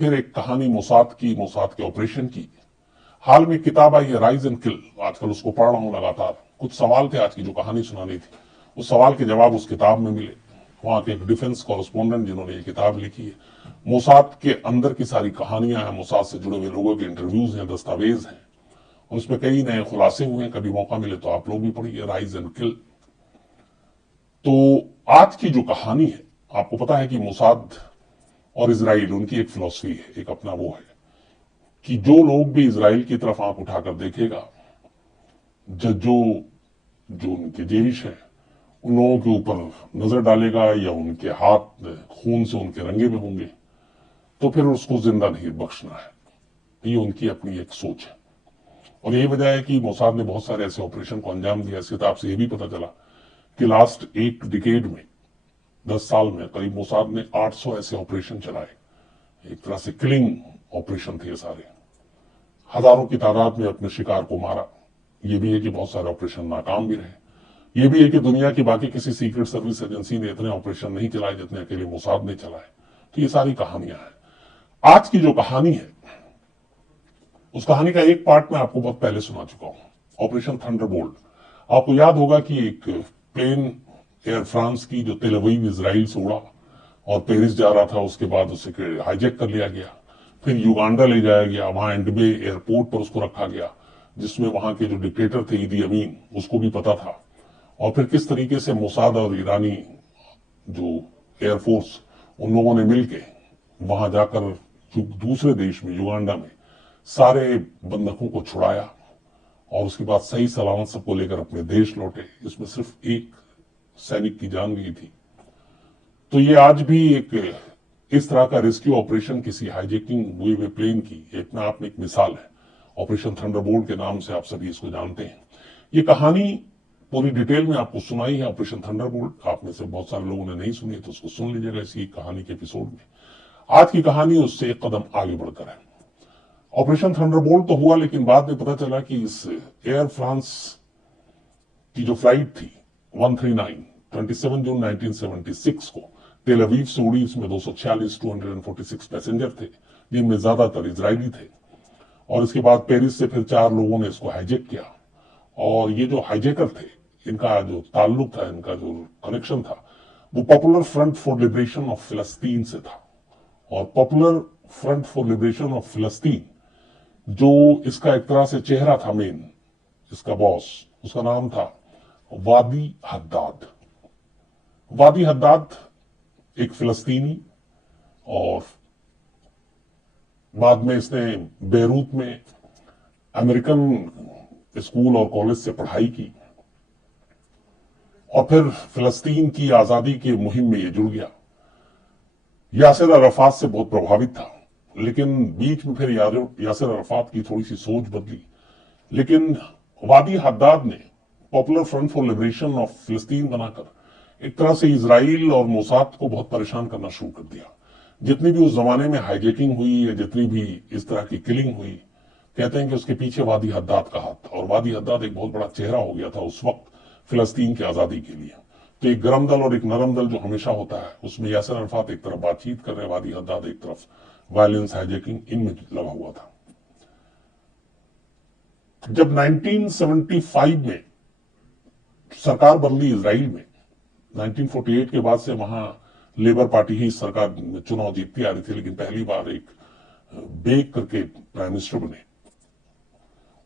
फिर एक कहानी मोसाद के ऑपरेशन की। हाल में किताब आई है राइज एंड किल, आजकल उसको पढ़ रहा हूं लगातार। कुछ सवाल थे आज की जो कहानी सुनानी थी, उस सवाल के जवाब उस किताब में मिले। वहां के एक डिफेंस कॉरेस्पोंडेंट जिन्होंने ये किताब लिखी है, मोसाद के अंदर की सारी कहानियां हैं, मोसाद से जुड़े हुए लोगों के इंटरव्यूज हैं, दस्तावेज हैं, और उसमें कई नए खुलासे हुए हैं। कभी मौका मिले तो आप लोग भी पढ़िए राइज एंड किल। तो आज की जो कहानी है, आपको पता है कि मोसाद और इजराइल, उनकी एक फिलॉसफी है, एक अपना वो है कि जो लोग भी इजराइल की तरफ आंख उठाकर देखेगा, जो जो उनके जेविश हैं, उन लोगों के ऊपर नजर डालेगा या उनके हाथ खून से उनके रंगे में होंगे, तो फिर उसको जिंदा नहीं बख्शना है। ये उनकी अपनी एक सोच है, और यही वजह है कि मोसाद ने बहुत सारे ऐसे ऑपरेशन को अंजाम दिया। इस किताब से यह भी पता चला कि लास्ट एक डिकेड में, 10 साल में करीब मोसाद ने 800 ऐसे ऑपरेशन चलाए। एक तरह से किलिंग ऑपरेशन थे ये सारे। हजारों की तादाद में अपने शिकार को मारा। ये भी है कि बहुत सारे ऑपरेशन नाकाम भी रहे। ये भी है कि दुनिया की बाकी किसी सीक्रेट सर्विस एजेंसी ने इतने ऑपरेशन नहीं चलाए जितने अकेले मोसाद ने चलाए। तो ये सारी कहानियां हैं। आज की जो कहानी है, उस कहानी का एक पार्ट मैं आपको बहुत पहले सुना चुका हूं, ऑपरेशन थंडरबोल्ट। आपको याद होगा कि एक प्लेन एयर फ्रांस की जो तेल अवीव इजराइल से उड़ा और पेरिस जा रहा था, उसके बाद उसे हाईजैक कर लिया गया, फिर युगांडा ले जाया गया, वहां एंडबे एयरपोर्ट पर उसको रखा गया, जिसमें वहां के जो डिक्टेटर थे ईदी अमीन, उसको भी पता था। और फिर किस तरीके से मोसाद और ईरानी जो एयरफोर्स, उन लोगों ने मिलकर वहां जाकर दूसरे देश में, युगांडा में, सारे बंधकों को छुड़ाया और उसके बाद सही सलामत सबको लेकर अपने देश लौटे। इसमें सिर्फ एक सैनिक की जान गई थी। तो ये आज भी एक इस तरह का रेस्क्यू ऑपरेशन, किसी हाईजैकिंग हुए प्लेन की, अपने आप में एक मिसाल है। ऑपरेशन थंडरबोल्ट के नाम से आप सभी इसको जानते हैं। ये कहानी पूरी डिटेल में आपको सुनाई है ऑपरेशन थंडरबोल्ट। आप में से बहुत सारे लोगों ने नहीं सुनी, तो उसको सुन लीजिएगा इसी कहानी के एपिसोड में। आज की कहानी उससे एक कदम आगे बढ़कर है। ऑपरेशन थंडरबोल्ट तो हुआ, लेकिन बाद में पता चला कि इस एयर फ्रांस की जो फ्लाइट थी 139, 27 जून 1976 को तेल अवीव से उड़ी। इसमें 246 पैसेंजर थे, जिनमें ज्यादातर इजरायली थे। और इसके बाद पेरिस से फिर 4 लोगों ने इसको हाईजैक किया। और ये जो हाईजैकर थे, इनका जो ताल्लुक था, इनका जो कनेक्शन था, वो popular front for liberation of फिलिस्तीन से था। और popular front for liberation of फिलिस्तीन, जो इसका एक तरह से चेहरा था, मेन इसका बॉस, उसका नाम था वादी हद्दाद। वादी हद्दाद एक फिलिस्तीनी, और बाद में इसने बेरूत में अमेरिकन स्कूल और कॉलेज से पढ़ाई की, और फिर फिलिस्तीन की आजादी की मुहिम में ये जुड़ गया। यासिर अराफात से बहुत प्रभावित था, लेकिन बीच में फिर यासिर अराफात की थोड़ी सी सोच बदली। लेकिन वादी हद्दाद ने popular front for liberation of फिलिस्तीन बनाकर एक तरह से इजराइल और मोसाद को बहुत परेशान करना शुरू कर दिया। जितनी भी उस जमाने में हाईजैकिंग हुई या जितनी भी इस तरह की किलिंग हुई, कहते हैं कि उसके पीछे वादी हद्दाद का हाथ था। और वादी हद्दाद एक बहुत बड़ा चेहरा हो गया था उस वक्त फिलिस्तीन की आजादी के लिए। तो एक गरम दल और एक नरम दल जो हमेशा होता है, उसमें यासिर अराफात एक तरफ बातचीत कर रहे, वादी हद्दाद एक तरफ वायलेंस, हाईजैकिंग, इनमें लगा हुआ था। जब 1975 में सरकार बदली इजराइल में, 1948 के बाद से वहां लेबर पार्टी ही सरकार में चुनाव जीतती आ रही थी, लेकिन पहली बार एक बेग करके प्राइम मिनिस्टर बने।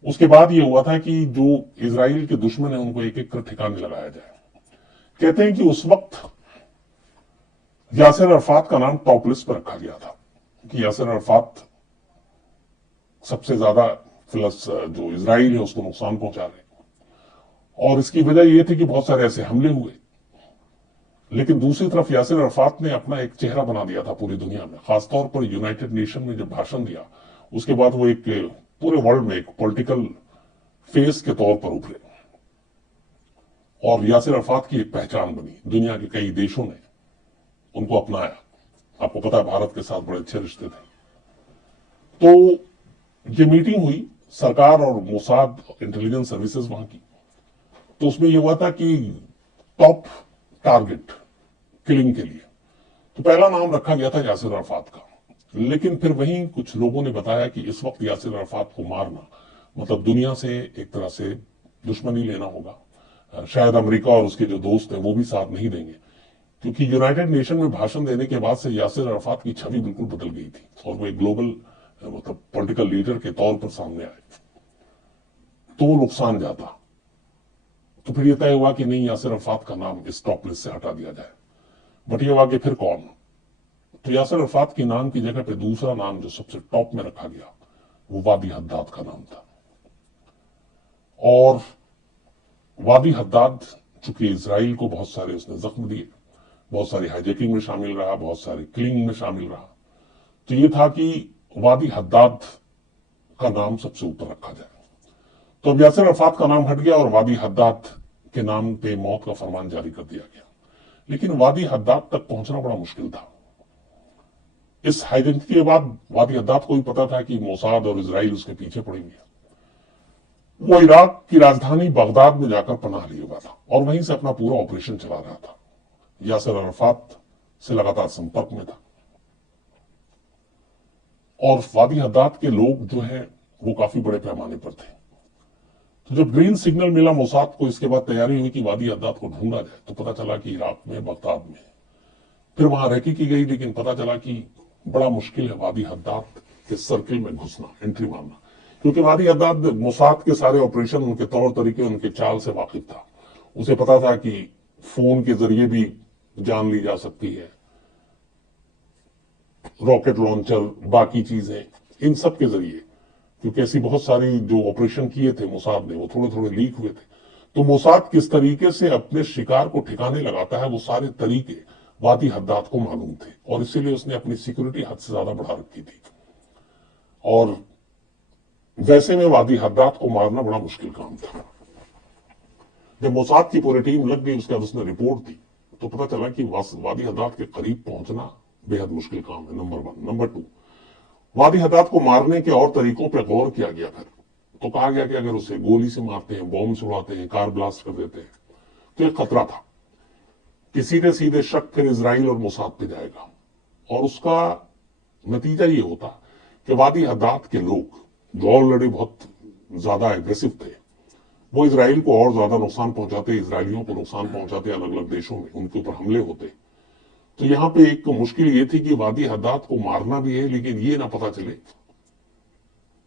उसके बाद ये हुआ था कि जो इजराइल के दुश्मन है, उनको एक एक कर ठिकाने लगाया जाए। कहते हैं कि उस वक्त यासिर अराफात का नाम टॉप लिस्ट पर रखा गया था कि यासिर अराफात सबसे ज्यादा जो इजराइल है उसको नुकसान पहुंचा रहे। और इसकी वजह यह थी कि बहुत सारे ऐसे हमले हुए। लेकिन दूसरी तरफ यासिर अराफात ने अपना एक चेहरा बना दिया था पूरी दुनिया में, खासतौर पर यूनाइटेड नेशन में जब भाषण दिया, उसके बाद वो एक पूरे वर्ल्ड में एक पॉलिटिकल फेस के तौर पर उभरे और यासिर अराफात की एक पहचान बनी। दुनिया के कई देशों ने उनको अपनाया। आपको पता है भारत के साथ बड़े अच्छे रिश्ते थे। तो ये मीटिंग हुई सरकार और मोसाद इंटेलिजेंस सर्विसेज वहां की। तो उसमें यह हुआ था कि टॉप टारगेट किलिंग के लिए तो पहला नाम रखा गया था यासिर अराफात का। लेकिन फिर वहीं कुछ लोगों ने बताया कि इस वक्त यासिर अराफात को मारना मतलब दुनिया से एक तरह से दुश्मनी लेना होगा। शायद अमेरिका और उसके जो दोस्त हैं वो भी साथ नहीं देंगे, क्योंकि यूनाइटेड नेशन में भाषण देने के बाद से यासिर अराफात की छवि बिल्कुल बदल गई थी और वो एक ग्लोबल मतलब पॉलिटिकल लीडर के तौर पर सामने आए, तो वो नुकसान जाता। तो फिर यह तय हुआ कि नहीं, यासिर अराफात का नाम इस टॉप लिस्ट से हटा दिया जाए। बट ये हुआ कि फिर कौन? तो यासिर अराफात के नाम की जगह पे दूसरा नाम जो सबसे टॉप में रखा गया वो वादी हद्दाद का नाम था। और वादी हद्दाद चूंकि इजराइल को बहुत सारे उसने जख्म दिए, बहुत सारी हाईजैकिंग में शामिल रहा, बहुत सारी किलिंग में शामिल रहा, तो ये था कि वादी हद्दाद का नाम सबसे ऊपर रखा जाए। तो अब यासिर अराफात का नाम हट गया और वादी हद्दाद के नाम पे मौत का फरमान जारी कर दिया गया। लेकिन वादी हद्दाद तक पहुंचना बड़ा मुश्किल था। इस हाईजैकिंग के बाद वादी हद्दाद को भी पता था कि मोसाद और इजराइल उसके पीछे पड़ेंगे। वो इराक की राजधानी बगदाद में जाकर पनाह लिए हुआ था और वहीं से अपना पूरा ऑपरेशन चला रहा था। यासिर अराफात से लगातार संपर्क में था और वादी हद्दाद के लोग जो हैं वो काफी बड़े पैमाने पर थे। तो जब ग्रीन सिग्नल मिला मोसाद को, इसके बाद तैयारी हुई कि वादी हद्दाद को ढूंढा जाए, तो पता चला कि इराक में बगदाद में। फिर वहां रेकी की गई, लेकिन पता चला कि बड़ा मुश्किल है वादी हद्दाद के सर्किल में घुसना, एंट्री मारना, क्योंकि वादी हद्दाद मोसाद के सारे ऑपरेशन, उनके तौर तरीके, उनके चाल से वाकिफ था। उसे पता था कि फोन के जरिए भी जान ली जा सकती है, रॉकेट लॉन्चर, बाकी चीजें, इन सब के जरिए, क्योंकि ऐसी बहुत सारी जो ऑपरेशन किए थे मोसाद ने वो थोड़े थोड़े लीक हुए थे। तो मोसाद किस तरीके से अपने शिकार को ठिकाने लगाता है, वो सारे तरीके वादी हद्दाद को मालूम थे और इसीलिए उसने अपनी सिक्योरिटी हद से ज्यादा बढ़ा रखी थी। और वैसे में वादी हद्दाद को मारना बड़ा मुश्किल काम था। जब मोसाद की पूरी टीम लग गई, उसके बाद उसने रिपोर्ट दी, तो पता चला कि वादी हद्दाद के करीब पहुंचना बेहद मुश्किल काम है, नंबर 1। नंबर 2, वादी हद्दाद को मारने के और तरीकों पर गौर किया गया। फिर तो कहा गया कि अगर उसे गोली से मारते हैं, बॉम्ब से उड़ाते हैं, कार ब्लास्ट कर देते हैं, तो एक खतरा था कि सीधे सीधे शक फिर इजराइल और मोसाद पे जाएगा और उसका नतीजा ये होता कि वादी हद्दाद के लोग जो ऑलरेडी बहुत ज्यादा एग्रेसिव थे, वो इजराइल को और ज्यादा नुकसान पहुंचाते, इजरायलियों को नुकसान पहुंचाते, अलग अलग देशों में उनके ऊपर हमले होते। तो यहां पे एक मुश्किल ये थी कि वादी हद्दाद को मारना भी है, लेकिन ये ना पता चले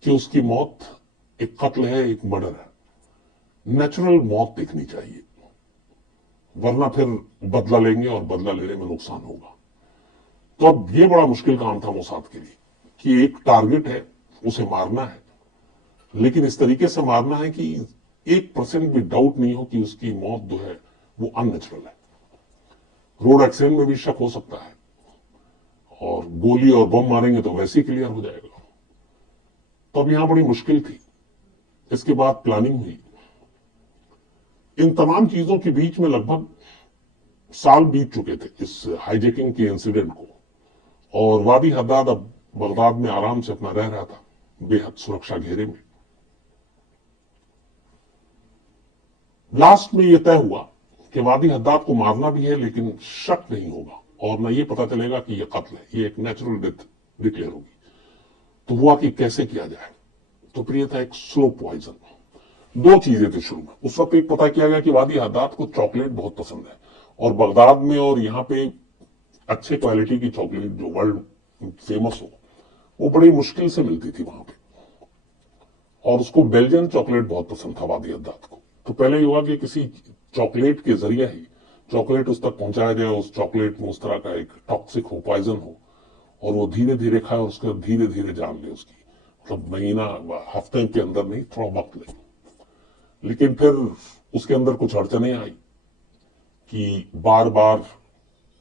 कि उसकी मौत एक कत्ल है, एक मर्डर है। नेचुरल मौत दिखनी चाहिए, वरना फिर बदला लेंगे और बदला लेने में नुकसान होगा। तो अब ये बड़ा मुश्किल काम था मोसाद के लिए कि एक टारगेट है, उसे मारना है, लेकिन इस तरीके से मारना है कि 1% भी डाउट नहीं हो कि उसकी मौत जो है वो अननेचुरल है। रोड एक्सीडेंट में भी शक हो सकता है और गोली और बम मारेंगे तो वैसे ही क्लियर हो जाएगा। तो अब यहां बड़ी मुश्किल थी। इसके बाद प्लानिंग हुई। इन तमाम चीजों के बीच में लगभग साल बीत चुके थे इस हाईजैकिंग के इंसिडेंट को, और वादी हद्दाद अब बगदाद में आराम से अपना रह रहा था, बेहद सुरक्षा घेरे में। लास्ट में यह तय हुआ कि वादी हद्दाद को मारना भी है, लेकिन शक नहीं होगा और न ये पता चलेगा कि यह कत्ल है, ये एक नेचुरल डेथ डिक्लेयर होगी। तो हुआ कि कैसे किया जाए, तो फिर यह था एक स्लो पॉइजन। 2 चीजें थी शुरू में। उस वक्त एक पता किया गया कि वादी हद्दाद को चॉकलेट बहुत पसंद है और बगदाद में और यहाँ पे अच्छे क्वालिटी की चॉकलेट जो वर्ल्ड फेमस हो वो बड़ी मुश्किल से मिलती थी वहां पे, और उसको बेल्जियन चॉकलेट बहुत पसंद था वादी हद्दाद को। तो पहले ये हुआ कि किसी चॉकलेट के जरिए ही चॉकलेट उस तक पहुंचाया जाए, उस चॉकलेट में उस तरह का एक टॉक्सिक हो, पॉइजन हो, और वो धीरे धीरे खाए और उसके धीरे धीरे जान ले उसकी, मतलब महीना हफ्ते के अंदर नहीं, थोड़ा वक्त ले। लेकिन फिर उसके अंदर कुछ अड़चने आई कि बार बार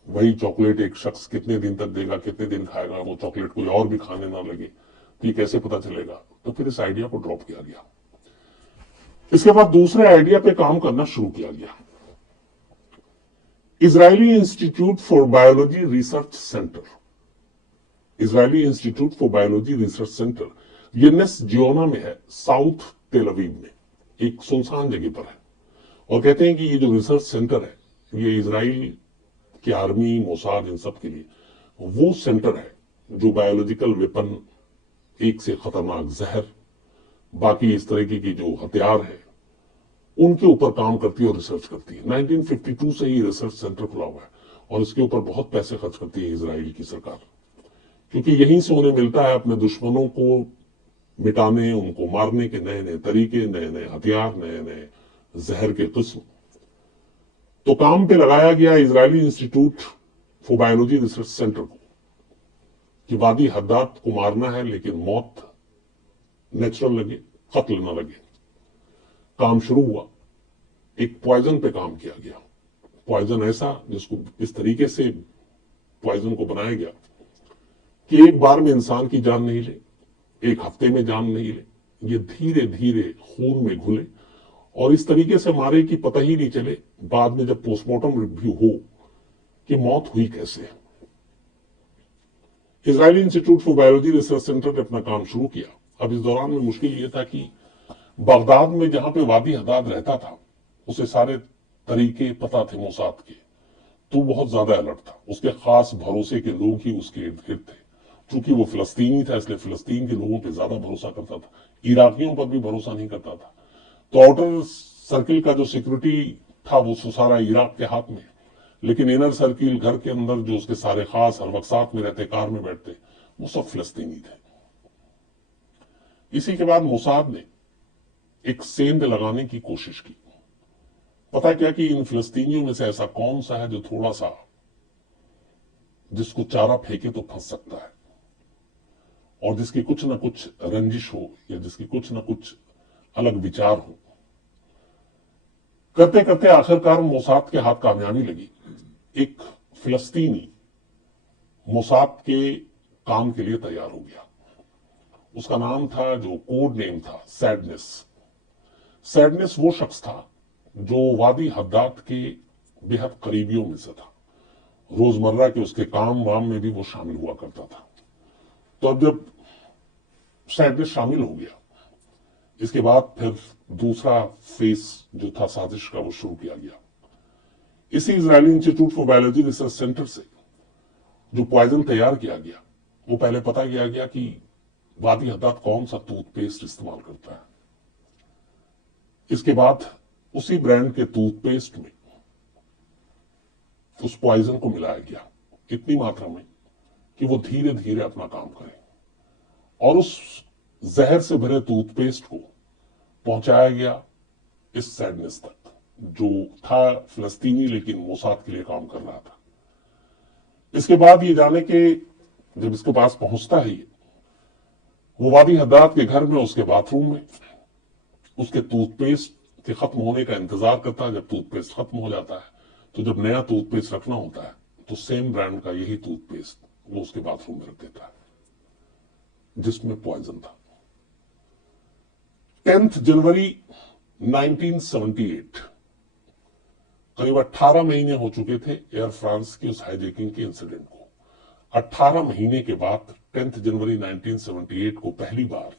वही चॉकलेट एक शख्स कितने दिन तक देगा, कितने दिन खाएगा, वो चॉकलेट कोई और भी खाने ना लगे, तो ये कैसे पता चलेगा। तो फिर इस आइडिया को ड्रॉप किया गया। इसके बाद दूसरे आइडिया पे काम करना शुरू किया गया। Israeli institute for biology research centre, Israeli institute for biology research centre, ये नेस जियोना में है, साउथ तेल अवीव में, एक सुनसान जगह पर है। और कहते हैं कि ये जो रिसर्च सेंटर है ये इजराइल की आर्मी, मोसाद, इन सब के लिए वो सेंटर है जो बायोलॉजिकल वेपन, एक से खतरनाक जहर, बाकी इस तरीके की जो हथियार है, उनके ऊपर काम करती है और रिसर्च करती है। 1952 से ही रिसर्च सेंटर खुला हुआ है और इसके ऊपर बहुत पैसे खर्च करती है इजराइल की सरकार, क्योंकि यहीं से उन्हें मिलता है अपने दुश्मनों को मिटाने, उनको मारने के नए नए तरीके, नए नए हथियार, नए नए जहर के किस्म। तो काम पे लगाया गया Israeli institute for biology research centre को कि वादी हद्दाद को मारना है, लेकिन मौत नेचुरल लगे, कत्ल न लगे। काम शुरू हुआ, एक पॉइजन पे काम किया गया। पॉइजन ऐसा जिसको इस तरीके से पॉइजन को बनाया गया कि एक बार में इंसान की जान नहीं ले, एक हफ्ते में जान नहीं ले, ये धीरे धीरे खून में घुले और इस तरीके से मारे कि पता ही नहीं चले बाद में जब पोस्टमार्टम रिव्यू हो कि मौत हुई कैसे। Israeli institute for biology research centre ने अपना काम शुरू किया। अब इस दौरान में मुश्किल यह था कि बगदाद में जहां पे वादी हद्दाद रहता था उसे सारे तरीके पता थे मोसाद के, तो बहुत ज्यादा अलर्ट था। उसके खास भरोसे के लोग ही उसके इर्द गिर्द थे। चूंकि वो फिलिस्तीनी था इसलिए फिलिस्तीन के लोगों पर ज्यादा भरोसा करता था, इराकियों पर भी भरोसा नहीं करता था। तो आउटर सर्किल का जो सिक्योरिटी था वो सारा इराक के हाथ में, लेकिन इनर सर्किल, घर के अंदर जो उसके सारे खास हर वक्त साथ में रहते, कार में बैठते, वो सब फिलिस्तीनी थे। इसी के बाद मोसाद ने एक सेंध लगाने की कोशिश की। पता क्या कि इन फिलिस्तीनियों में से ऐसा कौन सा है जो थोड़ा सा जिसको चारा फेंके तो फंस सकता है और जिसकी कुछ ना कुछ रंजिश हो या जिसकी कुछ ना कुछ अलग विचार हो। करते करते आखिरकार मोसाद के हाथ कामयाबी लगी। एक फिलिस्तीनी मोसाद के काम के लिए तैयार हो गया। उसका नाम था, जो कोड नेम था, सैडनेस। सैडनेस वो शख्स था जो वादी हद्दाद के बेहद करीबियों में से था। रोजमर्रा के उसके काम वाम में भी वो शामिल हुआ करता था। तो अब जब सैडनेस शामिल हो गया, इसके बाद फिर दूसरा फेस जो था साजिश का वो शुरू किया गया। इसी Israeli institute for biology research centre से जो पॉइजन तैयार किया गया, वो पहले पता किया गया कि वादी हद्दाद कौन सा टूथपेस्ट इस्तेमाल करता है। इसके बाद उसी ब्रांड के टूथपेस्ट में उस पॉइजन को मिलाया गया इतनी मात्रा में कि वो धीरे धीरे अपना काम करे और उस जहर से भरे टूथपेस्ट को पहुंचाया गया इस सैडनेस तक, जो था फिलिस्तीनी लेकिन मोसाद के लिए काम कर रहा था। इसके बाद ये जाने के जब इसके पास पहुंचता है, वो वादी हद्दाद के घर में उसके बाथरूम में उसके टूथपेस्ट के खत्म होने का इंतजार करता है। जब टूथपेस्ट खत्म हो जाता है तो जब नया टूथपेस्ट रखना होता है तो सेम ब्रांड का यही टूथपेस्ट वो उसके बाथरूम में रख देता है जिसमें पॉइजन था। 10 जनवरी 1978, करीब 18 महीने हो चुके थे एयर फ्रांस की उस हाईजैकिंग के इंसिडेंट को। 18 महीने के बाद 10 जनवरी 1978 को पहली बार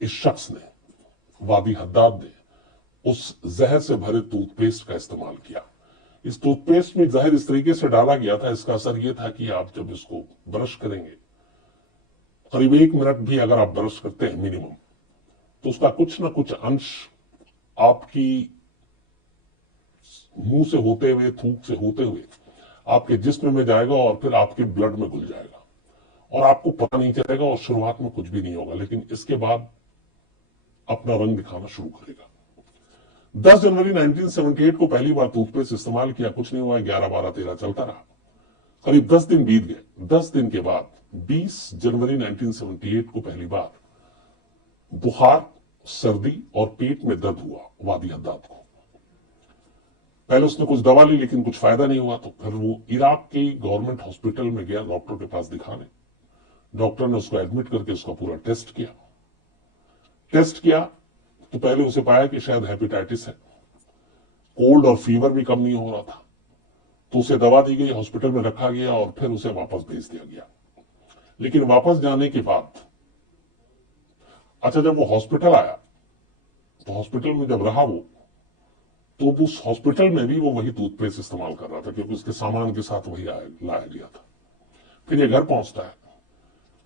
इस शख्स ने, वादी हद्दाद ने, उस जहर से भरे टूथपेस्ट का इस्तेमाल किया। इस टूथपेस्ट में जहर इस तरीके से डाला गया था, इसका असर यह था कि आप जब इसको ब्रश करेंगे, करीब 1 मिनट भी अगर आप ब्रश करते हैं मिनिमम, तो उसका कुछ ना कुछ अंश आपकी मुंह से होते हुए, थूक से होते हुए आपके जिस्म में जाएगा और फिर आपके ब्लड में घुल जाएगा और आपको पता नहीं चलेगा और शुरुआत में कुछ भी नहीं होगा, लेकिन इसके बाद अपना रंग दिखाना शुरू करेगा। 10 जनवरी 1978 को पहली बार टूथपेस्ट इस्तेमाल किया, कुछ नहीं हुआ, 11, 12, 13 चलता रहा। करीब 10 दिन बीत गए। 10 दिन के बाद 20 जनवरी 1978 को पहली बार बुखार, सर्दी और पेट में दर्द हुआ वादी हद्दाद को। पहले उसने कुछ दवा ली लेकिन कुछ फायदा नहीं हुआ, तो फिर वो इराक के गवर्नमेंट हॉस्पिटल में गया डॉक्टर के पास दिखाने। डॉक्टर ने उसको एडमिट करके उसका पूरा टेस्ट किया तो पहले उसे पाया कि शायद हेपेटाइटिस है। कोल्ड और फीवर भी कम नहीं हो रहा था, तो उसे दवा दी गई, हॉस्पिटल में रखा गया और फिर उसे वापस भेज दिया गया। लेकिन वापस जाने के बाद, अच्छा, जब वो हॉस्पिटल आया तो हॉस्पिटल में जब रहा वो, तो उस हॉस्पिटल में भी वो वही टूथपेस्ट इस्तेमाल कर रहा था, क्योंकि उसके सामान के साथ वही लाया गया था। फिर ये घर पहुंचता है,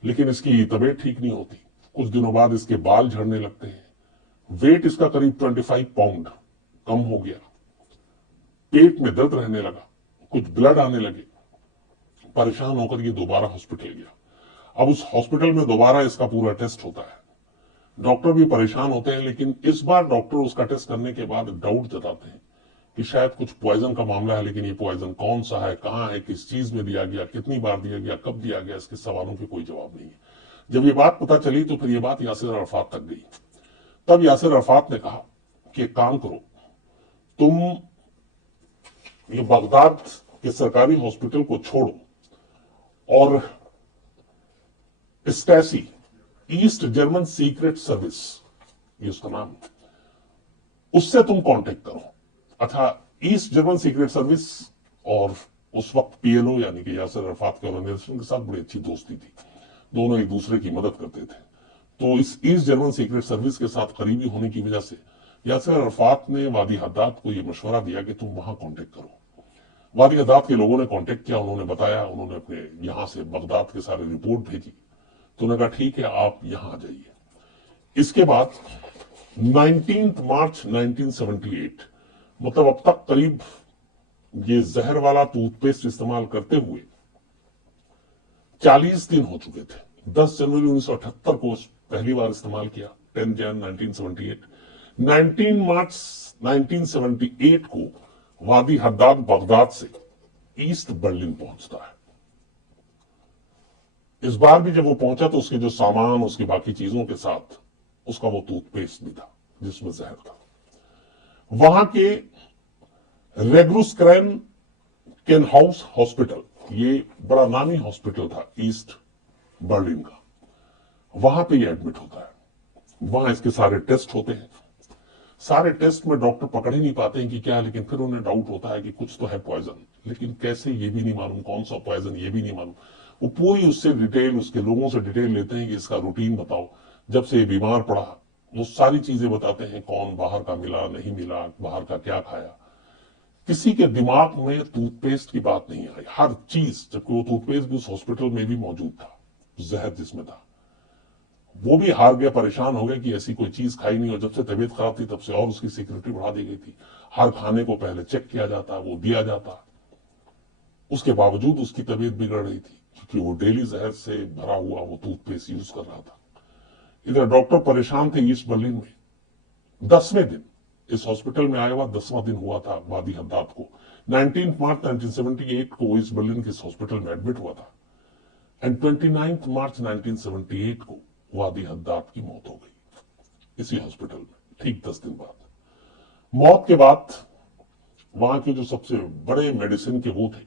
लेकिन इसकी तबीयत ठीक नहीं होती। कुछ दिनों बाद इसके बाल झड़ने लगते हैं, वेट इसका करीब 25 पाउंड कम हो गया, पेट में दर्द रहने लगा, कुछ ब्लड आने लगे। परेशान होकर ये दोबारा हॉस्पिटल गया। अब उस हॉस्पिटल में दोबारा इसका पूरा टेस्ट होता है। डॉक्टर भी परेशान होते हैं, लेकिन इस बार डॉक्टर उसका टेस्ट करने के बाद डाउट जताते हैं कि शायद कुछ पॉइजन का मामला है, लेकिन ये पॉइजन कौन सा है, कहां है, किस चीज में दिया गया, कितनी बार दिया गया, कब दिया गया, इसके सवालों के कोई जवाब नहीं है। जब ये बात पता चली तो फिर ये बात यासिर अराफात तक गई। तब यासिर अराफात ने कहा कि एक काम करो, तुम ये बगदाद के सरकारी हॉस्पिटल को छोड़ो और Stacy, east German secret service, ये उसका नाम, उससे तुम कांटेक्ट करो। अच्छा, ईस्ट जर्मन सीक्रेट सर्विस और उस वक्त पीएलओ यानी कि यासिर अराफात के ऑर्गेनाइजेशन के साथ बड़ी अच्छी दोस्ती थी, दोनों एक दूसरे की मदद करते थे। तो इस ईस्ट जर्मन सीक्रेट सर्विस के साथ करीबी होने की वजह से यासिर अराफात ने वादी हद्दाद को यह मशवरा दिया कि तुम वहां कांटेक्ट करो। वादी हद्दाद के लोगों ने कांटेक्ट किया, उन्होंने बताया, उन्होंने अपने यहां से बगदाद के सारे रिपोर्ट भेजी, तो उन्होंने कहा ठीक है आप यहां आ जाइए। इसके बाद 19 मार्च 1978, मतलब अब तक करीब ये जहर वाला टूथपेस्ट इस्तेमाल करते हुए 40 दिन हो चुके थे। 10 जनवरी 1978 को पहली बार इस्तेमाल किया, 10 जन 1978। 19 मार्च 1978 को वादी हद्दाद बगदाद से ईस्ट बर्लिन पहुंचता है। इस बार भी जब वो पहुंचा तो उसके जो सामान, उसकी बाकी चीजों के साथ उसका वो टूथपेस्ट भी था जिसमें जहर था। वहां के रेग्रुसक्रैन केनहाउस हॉस्पिटल, ये बड़ा नामी हॉस्पिटल था ईस्ट बर्लिन का, वहां पे ये एडमिट होता है। वहां इसके सारे टेस्ट होते हैं। सारे टेस्ट में डॉक्टर पकड़ ही नहीं पाते हैं कि क्या है, लेकिन फिर उन्हें डाउट होता है कि कुछ तो है पॉइजन, लेकिन कैसे ये भी नहीं मालूम, कौन सा पॉइजन ये भी नहीं मालूम। वो पूरी उससे डिटेल, उसके लोगों से डिटेल लेते हैं कि इसका रूटीन बताओ, जब से ये बीमार पड़ा वो सारी चीजें बताते हैं, कौन बाहर का मिला नहीं मिला, बाहर का क्या खाया। किसी के दिमाग में टूथपेस्ट की बात नहीं आई, हर चीज, जबकि वो टूथपेस्ट भी उस हॉस्पिटल में भी मौजूद था, जहर जिसमें था। वो भी हार गया, परेशान हो गया कि ऐसी कोई चीज खाई नहीं, और जब से तबीयत खराब थी तब से और उसकी सिक्योरिटी बढ़ा दी गई थी। हर खाने को पहले चेक किया जाता, वो दिया जाता। उसके बावजूद उसकी तबीयत बिगड़ रही थी, क्योंकि वो डेली जहर से भरा हुआ वो टूथपेस्ट यूज कर रहा था। इधर डॉक्टर परेशान थे ईस्ट बर्लिन में। 10वें दिन इस हॉस्पिटल में आया हुआ, 10वां दिन हुआ था वादी हद्दाद को। 19 मार्च 1978 को ईस्ट बर्लिन के इस हॉस्पिटल में एडमिट हुआ था, एंड 29 मार्च 1978 को वादी हद्दाद की मौत हो गई इसी हॉस्पिटल में, ठीक 10 दिन बाद। मौत के बाद वहां के जो सबसे बड़े मेडिसिन के वो थे,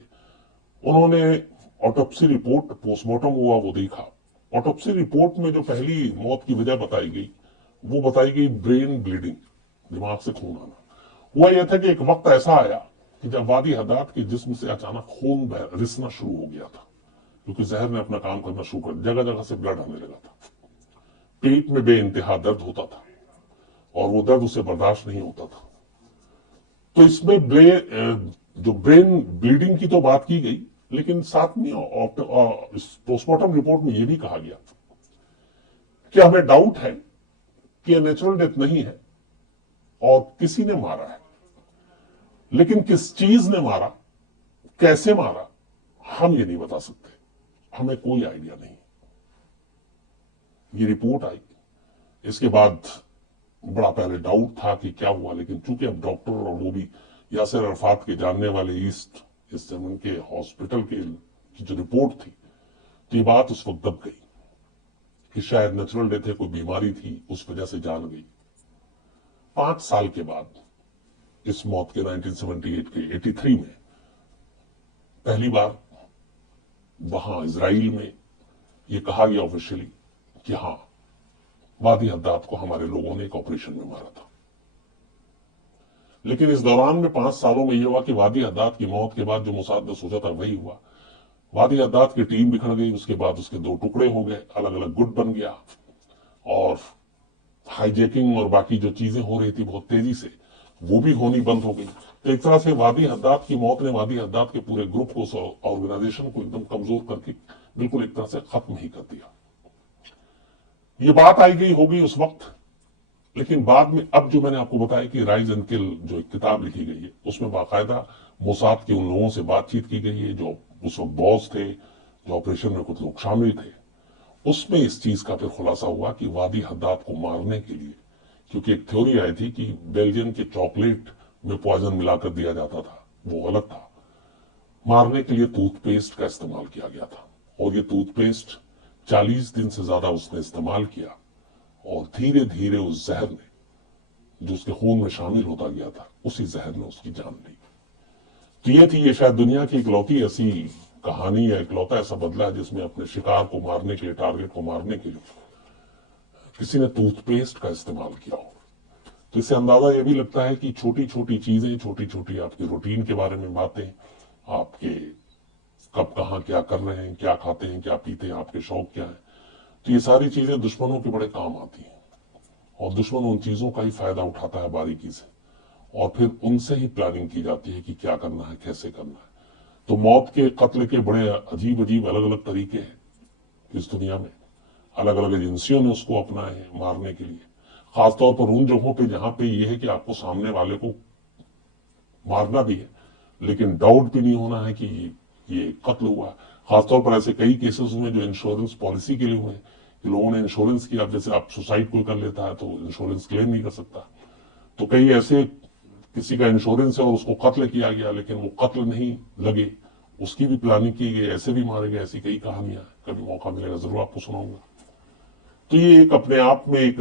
उन्होंने ऑटोप्सी रिपोर्ट, पोस्टमार्टम हुआ, वो देखा। ऑटोप्सी रिपोर्ट में जो पहली मौत की वजह बताई गई, वो बताई गई ब्रेन ब्लीडिंग, दिमाग से खून आना। हुआ यह था कि एक वक्त ऐसा आया कि जब वादी हद्दाद के जिस्म से अचानक खून रिसना शुरू हो गया था, क्योंकि जहर ने अपना काम करना शुरू कर, जगह जगह से ब्लड आने लगा था। पेट में बेइंतहा दर्द होता था और वो दर्द उसे बर्दाश्त नहीं होता था। तो इसमें जो ब्रेन ब्लीडिंग की तो बात की गई, लेकिन साथ में पोस्टमार्टम रिपोर्ट में यह भी कहा गया कि हमें डाउट है कि यह नेचुरल डेथ नहीं है और किसी ने मारा है, लेकिन किस चीज ने मारा, कैसे मारा, हम ये नहीं बता सकते, हमें कोई आइडिया नहीं। ये रिपोर्ट आई, इसके बाद बड़ा पहले डाउट था कि क्या हुआ, लेकिन चूंकि अब डॉक्टर और वो भी यासिर अराफात के जानने वाले ईस्ट इस जर्मन के हॉस्पिटल की जो रिपोर्ट थी, तो ये बात उस वक्त दब गई कि शायद नेचुरल डेथ है, कोई बीमारी थी उस वजह से जान गई। 5 साल के बाद इस मौत के 1978 के 83 में पहली बार वहां इजराइल में यह कहा गया ऑफिशियली कि हां, वादी हद्दाद को हमारे लोगों ने एक ऑपरेशन में मारा था। लेकिन इस दौरान में 5 सालों में यह हुआ कि वादी हद्दाद की मौत के बाद जो मोसाद ने सोचा था वही हुआ। वादी हद्दाद की टीम बिखर गई, उसके बाद उसके 2 टुकड़े हो गए, अलग अलग गुट बन गया, और हाईजैकिंग और बाकी जो चीजें हो रही थी बहुत तेजी से, वो भी होनी बंद हो गई। तो एक तरह से वादी हद्दाद की मौत ने वादी हद्दाद के पूरे ग्रुप को, ऑर्गेनाइजेशन को एकदम कमजोर करके बिल्कुल एक तरह से खत्म ही कर दिया। ये बात आई गई होगी उस वक्त, लेकिन बाद में अब जो मैंने आपको बताया कि राइज एंड किल जो एक किताब लिखी गई है, उसमें बाकायदा मोसाद के उन लोगों से बातचीत की गई है जो उस वक्त बॉस थे, जो ऑपरेशन में कुछ लोग शामिल थे। उसमें इस चीज का फिर खुलासा हुआ कि वादी हद्दाद को मारने के लिए, क्योंकि एक थ्योरी आई थी कि बेल्जियम के चॉकलेट में पॉइजन मिलाकर दिया जाता था, वो गलत था। मारने के लिए टूथपेस्ट का इस्तेमाल किया गया था, और ये टूथपेस्ट 40 दिन से ज्यादा उसने इस्तेमाल किया, और धीरे धीरे उस जहर ने, जो उसके खून में शामिल होता गया था, उसी जहर ने उसकी जान ली। तो ये थी, ये शायद दुनिया की इकलौती ऐसी कहानी या इकलौता ऐसा बदला है जिसमें अपने शिकार को मारने के लिए, टारगेट को मारने के लिए किसी ने टूथपेस्ट का इस्तेमाल किया हो। तो इससे अंदाजा यह भी लगता है कि छोटी छोटी चीजें, छोटी छोटी आपकी रूटीन के बारे में बातें, आपके कब कहाँ क्या कर रहे हैं, क्या खाते हैं, क्या पीते हैं, आपके शौक क्या है, तो ये सारी चीजें दुश्मनों के बड़े काम आती हैं, और दुश्मन उन चीजों का ही फायदा उठाता है बारीकी से, और फिर उनसे ही प्लानिंग की जाती है कि क्या करना है, कैसे करना है। तो मौत के, कत्ल के बड़े अजीब अजीब अलग अलग तरीके हैं इस दुनिया में। अलग अलग एजेंसियों ने उसको अपनाए हैं मारने के लिए, खासतौर पर उन जगहों पे जहां पे ये है कि आपको सामने वाले को मारना भी है, लेकिन डाउट भी नहीं होना है कि ये कत्ल हुआ। खासतौर पर ऐसे कई केसेस हुए जो इंश्योरेंस पॉलिसी के लिए हुए, कि लोगों ने इंश्योरेंस किया। जैसे आप सुसाइड कोई कर लेता है तो इंश्योरेंस क्लेम नहीं कर सकता, तो कई ऐसे किसी का इंश्योरेंस है और उसको कत्ल किया गया, लेकिन वो कत्ल नहीं लगे, उसकी भी प्लानिंग की गई, ऐसे भी मारे गए। ऐसी कई कहानियां, कभी मौका मिलेगा जरूर आपको सुनाऊंगा। तो ये एक अपने आप में एक